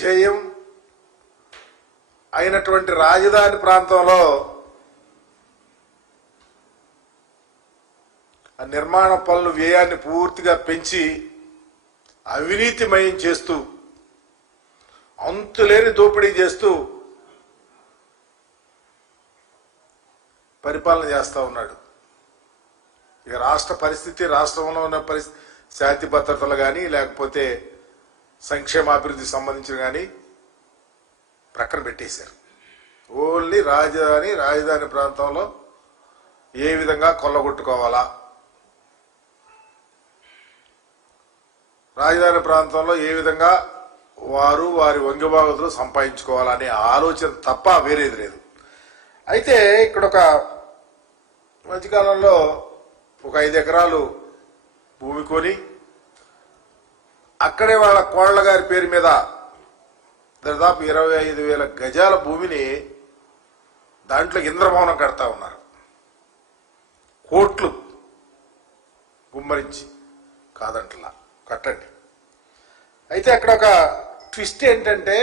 ధ్యేయం అయినటువంటి రాజధాని ప్రాంతంలో ఆ నిర్మాణ పనుల వ్యయాన్ని పూర్తిగా పెంచి అవినీతిమయం చేస్తూ అంతులేని దోపిడీ చేస్తూ పరిపాలన చేస్తూ ఉన్నాడు. ఇక రాష్ట్ర పరిస్థితి, రాష్ట్రంలో ఉన్న పరిస్థితి, శాంతి భద్రతలు కానీ లేకపోతే సంక్షేమాభివృద్ధికి సంబంధించిన కానీ ప్రక్కన పెట్టేశారు. ఓన్లీ రాజధాని ప్రాంతంలో ఏ విధంగా కొల్లగొట్టుకోవాలా, రాజధాని ప్రాంతంలో ఏ విధంగా వారి వంగిబాగుతులు సంపాదించుకోవాలనే ఆలోచన తప్ప వేరేది లేదు. అయితే ఇక్కడ ఒక మధ్యకాలంలో ఒక 5 ఎకరాలు భూమి కొని అక్కడే వాళ్ళ కోళ్ల గారి పేరు మీద దాదాపు 25,000 గజాల భూమిని దాంట్లో ఇంద్రభవనం కడతా ఉన్నారు. కోట్లు గుమ్మరించి కాదంటలా కట్టండి. అయితే అక్కడ ఒక ట్విస్ట్ ఏంటంటే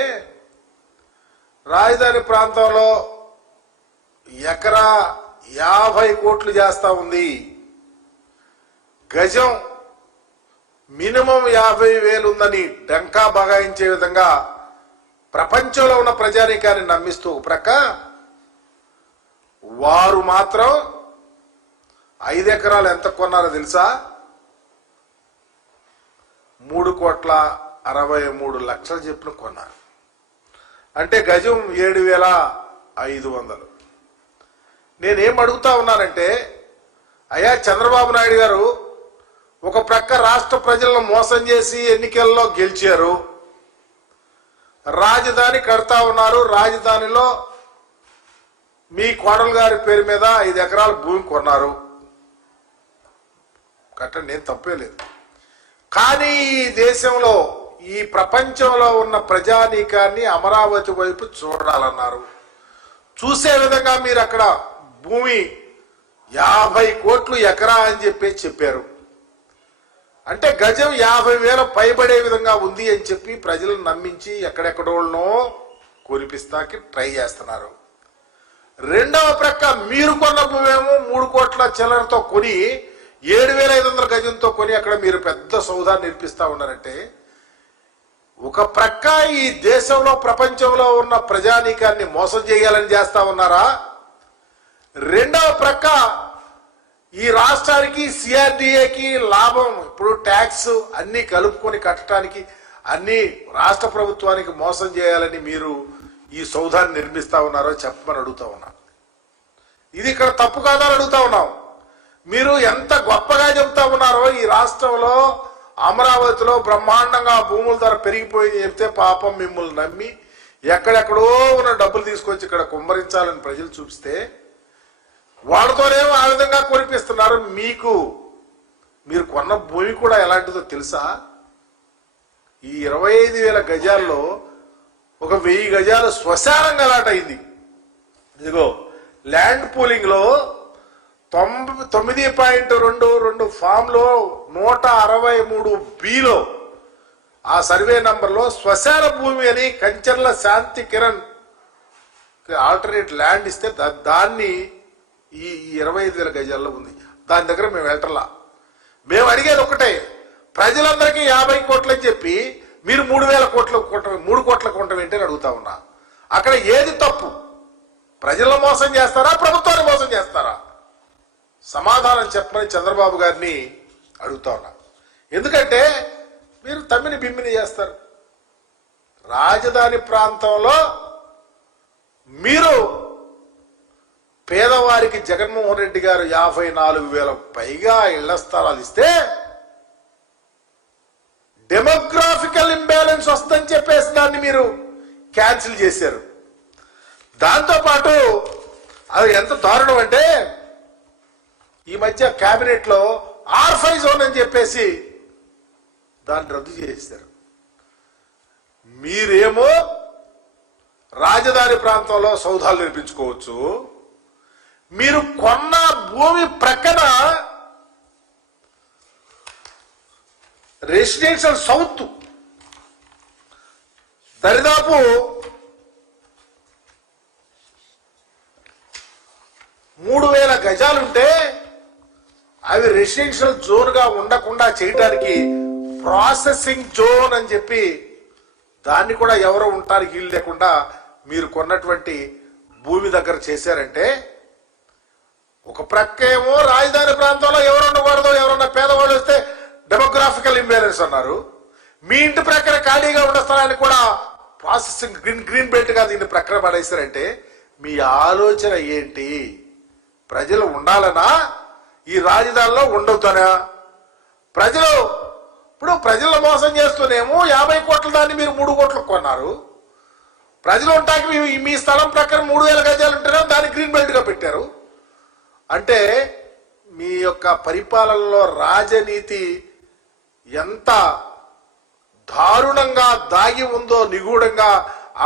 రాజధాని ప్రాంతంలో ఎకరా 50 కోట్లు చేస్తా ఉంది. గజం మినిమం 50,000 ఉందని డంకా బగాయించే విధంగా ప్రపంచంలో ఉన్న ప్రజానీకాన్ని నమ్మిస్తూ ఒక ప్రక్క వారు మాత్రం 5 ఎకరాలు ఎంత కొన్నారో తెలుసా? 3,63,00,000 చెప్పులు కొన్నారు. అంటే గజం 7,500. నేనేం అడుగుతా ఉన్నానంటే, అయ్యా చంద్రబాబు నాయుడు గారు ఒక ప్రక్క రాష్ట్ర ప్రజలను మోసం చేసి ఎన్నికల్లో గెలిచారు, రాజధాని కడతా ఉన్నారు, రాజధానిలో మీ కోడలు గారి పేరు మీద 5 ఎకరాల భూమి కొన్నారు, కట్టండి, ఏం తప్పే లేదు. కానీ ఈ దేశంలో ఈ ప్రపంచంలో ఉన్న ప్రజానీకాన్ని అమరావతి వైపు చూడాలన్నారు. చూసే విధంగా మీరు అక్కడ భూమి 50 కోట్లు ఎకరా అని చెప్పారు. అంటే గజం 50,000 పైబడే విధంగా ఉంది అని చెప్పి ప్రజలను నమ్మించి ఎక్కడెక్కడోళ్ళనో కొనిపిస్తాకి ట్రై చేస్తున్నారు. రెండవ ప్రక్క మీరు కొన్న భూమేమో 3 కోట్ల చిల్లరతో కొని 7,500 గజంతో కొని అక్కడ మీరు పెద్ద సౌదాన్ని నిర్మిస్తా ఉన్నారంటే, ఒక ప్రక్క ఈ దేశంలో ప్రపంచంలో ఉన్న ప్రజానీకాన్ని మోసం చేయాలని చేస్తా ఉన్నారా? రెండవ ప్రక్క ఈ రాష్ట్రానికి సిఆర్డిఏకి లాభం, ఇప్పుడు ట్యాక్స్ అన్ని కలుపుకొని కట్టడానికి అన్ని రాష్ట్ర ప్రభుత్వానికి మోసం చేయాలని మీరు ఈ సౌధాన్ని నిర్మిస్తా ఉన్నారో చెప్పమని అడుగుతా ఉన్నా. ఇది ఇక్కడ తప్పు కాదని అడుగుతా ఉన్నాం. మీరు ఎంత గొప్పగా చెప్తా ఉన్నారో ఈ రాష్ట్రంలో అమరావతిలో బ్రహ్మాండంగా భూముల ధర పెరిగిపోయింది చెప్తే పాపం మిమ్మల్ని నమ్మి ఎక్కడెక్కడో ఉన్న డబ్బులు తీసుకొచ్చి ఇక్కడ కుమ్మరించాలని ప్రజలు చూపిస్తే వాళ్ళతోనేమో ఆ విధంగా కొనిపిస్తున్నారు. మీరు కొన్న భూమి కూడా ఎలాంటిదో తెలుసా? ఈ 25,000 గజాల్లో ఒక 1000 గజాలు శ్మశానంగా అలాటైంది. ఇదిగో ల్యాండ్ పూలింగ్ లో 9.22 ఫామ్ లో 163B ఆ సర్వే నంబర్లో శ్మశాన భూమి అని కంచర్ల శాంతి కిరణ్ ఆల్టర్నేట్ ల్యాండ్ ఇస్తే దాన్ని ఈ 25,000 గజాల్లో ఉంది. దాని దగ్గర మేము వెళ్ళటంలా. మేము అడిగేది ఒకటే, ప్రజలందరికీ 50 కోట్లు అని చెప్పి మీరు 3,000 కోట్లు 3 కోట్ల కొంటాం ఏంటని అడుగుతా ఉన్నా. అక్కడ ఏది తప్పు? ప్రజలను మోసం చేస్తారా, ప్రభుత్వాన్ని మోసం చేస్తారా? సమాధానం చెప్పమని చంద్రబాబు గారిని అడుగుతా ఉన్నా. ఎందుకంటే మీరు తమ్మిని బిమ్మిని చేస్తారు. రాజధాని ప్రాంతంలో మీరు పేదవారికి జగన్మోహన్ రెడ్డి గారు 54,000 పైగా ఇళ్ల స్థలాలు ఇస్తే డెమోగ్రాఫికల్ ఇంబ్యాలెన్స్ వస్తుందని చెప్పేసి దాన్ని మీరు క్యాన్సిల్ చేశారు. దాంతోపాటు అది ఎంత దారుణం అంటే, ఈ మధ్య క్యాబినెట్ లో R5 జోన్ అని చెప్పేసి దాన్ని రద్దు చేశారు. మీరేమో రాజధాని ప్రాంతంలో సౌధాలు నిర్మించుకోవచ్చు, మీరు కొన్న భూమి ప్రక్కన రెసిడెన్షియల్ సౌత్ దరిదాపు 3000 గజాలుంటే అవి రెసిడెన్షియల్ జోన్ గా ఉండకుండా చేయడానికి ప్రాసెసింగ్ జోన్ అని చెప్పి దాన్ని కూడా ఎవరో ఉంటానికి వీలు లేకుండా మీరు కొన్నటువంటి భూమి దగ్గర చేశారంటే, ఒక ప్రక్క ఏమో రాజధాని ప్రాంతంలో ఎవరు ఉండకూడదు, ఎవరన్నా పేదవాళ్ళు వస్తే డెమోగ్రాఫికల్ ఇంబ్యాలెన్స్ అన్నారు. మీ ఇంటి ప్రక్కన ఖాళీగా ఉన్న స్థలాన్ని కూడా ప్రాసెసింగ్ గ్రీన్ బెల్ట్ గా దీన్ని ప్రక్కన పడేశారంటే మీ ఆలోచన ఏంటి? ప్రజలు ఉండాలనా, ఈ రాజధానిలో ఉండవుతానా? ప్రజలు ఇప్పుడు ప్రజలను మోసం చేస్తూనేమో 50 కోట్ల దాన్ని మీరు 3 కోట్లకు కొన్నారు. ప్రజలు ఉంటాకి మీ స్థలం ప్రకారం 3000 గజాలు ఉంటేనే దాన్ని గ్రీన్ బెల్ట్ గా పెట్టారు. అంటే మీ యొక్క పరిపాలనలో రాజనీతి ఎంత దారుణంగా దాగి ఉందో, నిగూఢంగా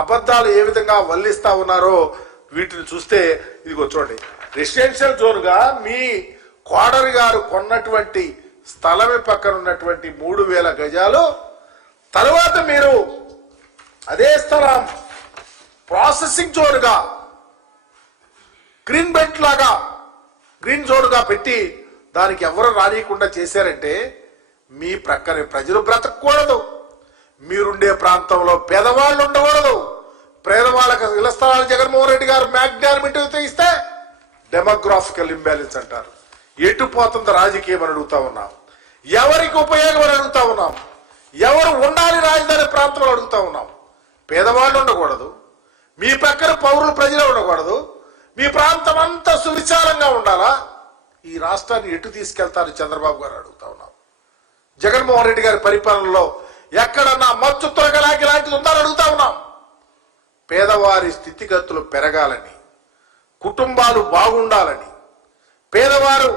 అబద్ధాలు ఏ విధంగా వల్లిస్తా ఉన్నారో వీటిని చూస్తే ఇదిగో చూడండి. రెసిడెన్షియల్ జోన్ గా మీ కోడరి గారు కొన్నటువంటి స్థలమే పక్కన ఉన్నటువంటి 3000 గజాలు, తర్వాత మీరు అదే స్థలం ప్రాసెసింగ్ జోన్ గా గ్రీన్ బెల్ట్ లాగా గ్రీన్ జోన్ గా పెట్టి దానికి ఎవరు రానియకుండా చేశారంటే మీ ప్రక్కనే ప్రజలు బ్రతకూడదు, మీరుండే ప్రాంతంలో పేదవాళ్ళు ఉండకూడదు. పేదవాళ్ళకి ఇళ్ల స్థలాలు జగన్మోహన్ రెడ్డి గారు మ్యాగ్నార్మెంట్ ఇస్తే డెమోగ్రాఫికల్ ఇంబ్యాలెన్స్ అంటారు. ఎటు పోతుంది రాజకీయం అని అడుగుతా ఉన్నాం. ఎవరికి ఉపయోగం అని అడుగుతా ఉన్నాం. ఎవరు ఉండాలి రాజధాని ప్రాంతంలో అడుగుతా ఉన్నాం. పేదవాళ్ళు ఉండకూడదు, మీ ప్రక్కన పౌరులు ప్రజలు ఉండకూడదు, మీ ప్రాంతం అంతా సువిశాలంగా ఉండాలా? ఈ రాష్ట్రాన్ని ఎటు తీసుకెళ్తారు చంద్రబాబు గారు అడుగుతా ఉన్నాం. జగన్మోహన్ రెడ్డి గారి పరిపాలనలో ఎక్కడన్నా మత్తు తొలగలాగి లాంటిది ఉందని అడుగుతా ఉన్నాం. పేదవారి స్థితిగతులు పెరగాలని, కుటుంబాలు బాగుండాలని, పేదవారు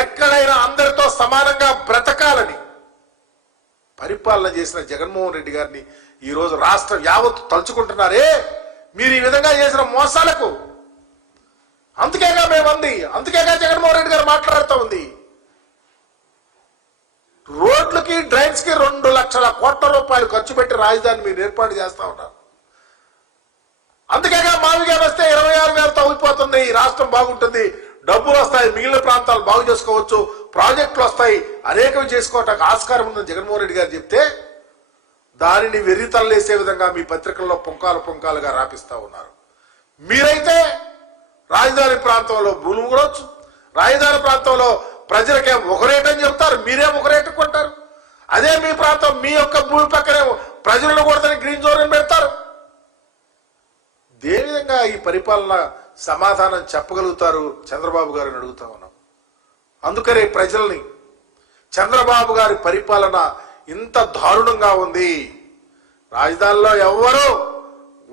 ఎక్కడైనా అందరితో సమానంగా బ్రతకాలని పరిపాలన చేసిన జగన్మోహన్ రెడ్డి గారిని ఈరోజు రాష్ట్రం యావత్తు తలుచుకుంటున్నారే. మీరు ఈ విధంగా చేసిన మోసాలకు అందుకేగా మేమంది, అందుకేగా జగన్మోహన్ రెడ్డి గారు మాట్లాడుతూ ఉంది. రోడ్లకి డ్రైన్స్ కి 2 లక్షల కోట్ల రూపాయలు ఖర్చు పెట్టి రాజధాని మీరు ఏర్పాటు చేస్తా ఉన్నారు. అందుకేగా మామిగా వస్తే 26,000తో అయిపోతుంది, ఈ రాష్ట్రం బాగుంటుంది, డబ్బులు వస్తాయి, మిగిలిన ప్రాంతాలు బాగు చేసుకోవచ్చు, ప్రాజెక్టులు వస్తాయి, అనేకం చేసుకోవటానికి ఆస్కారం ఉందని జగన్మోహన్ రెడ్డి గారు చెప్తే దానిని వెర్రితల్లేసే విధంగా మీ పత్రికల్లో పుంకాలుగా రాపిస్తా ఉన్నారు. మీరైతే రాజధాని ప్రాంతంలో భూములు కొనవచ్చు, రాజధాని ప్రాంతంలో ప్రజలకే ఒక రేటు అని చెప్తారు, మీరేం ఒక రేటు కొంటారు. అదే మీ ప్రాంతం మీ యొక్క భూమి పక్కనే ప్రజలను కూడా గ్రీన్ జోన్ అని పెడతారు. ఏ విధంగా ఈ పరిపాలన సమాధానం చెప్పగలుగుతారు చంద్రబాబు గారిని అడుగుతా ఉన్నాం. అందుకనే ప్రజల్ని చంద్రబాబు గారి పరిపాలన ఇంత దారుణంగా ఉంది. రాజధానిలో ఎవ్వరూ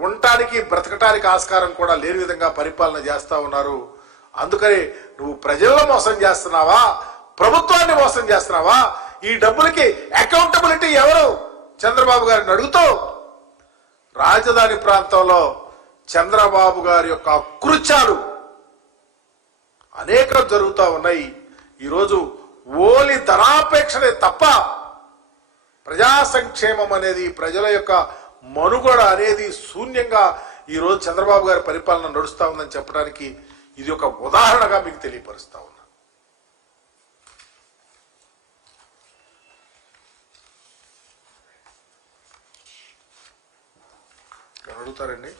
ఉండటానికి బ్రతకటానికి ఆస్కారం కూడా లేని విధంగా పరిపాలన చేస్తా ఉన్నారు. అందుకని నువ్వు ప్రజలను మోసం చేస్తున్నావా, ప్రభుత్వాన్ని మోసం చేస్తున్నావా? ఈ డబ్బులకి అకౌంటబిలిటీ ఎవరు చంద్రబాబు గారిని అడుగుతూ రాజధాని ప్రాంతంలో చంద్రబాబు గారి యొక్క అకృత్యాలు అనేకం జరుగుతూ ఉన్నాయి. ఈరోజు ఓలి ధనాపేక్షనే తప్ప ప్రజా సంక్షేమం అనేది, ప్రజల యొక్క మనుగడ అనేది శూన్యంగా ఈరోజు చంద్రబాబు గారి పరిపాలన నడుస్తూ ఉందని చెప్పడానికి ఇది ఒక ఉదాహరణగా మీకు తెలియపరుస్తా ఉన్నా. అడుగుతారండి.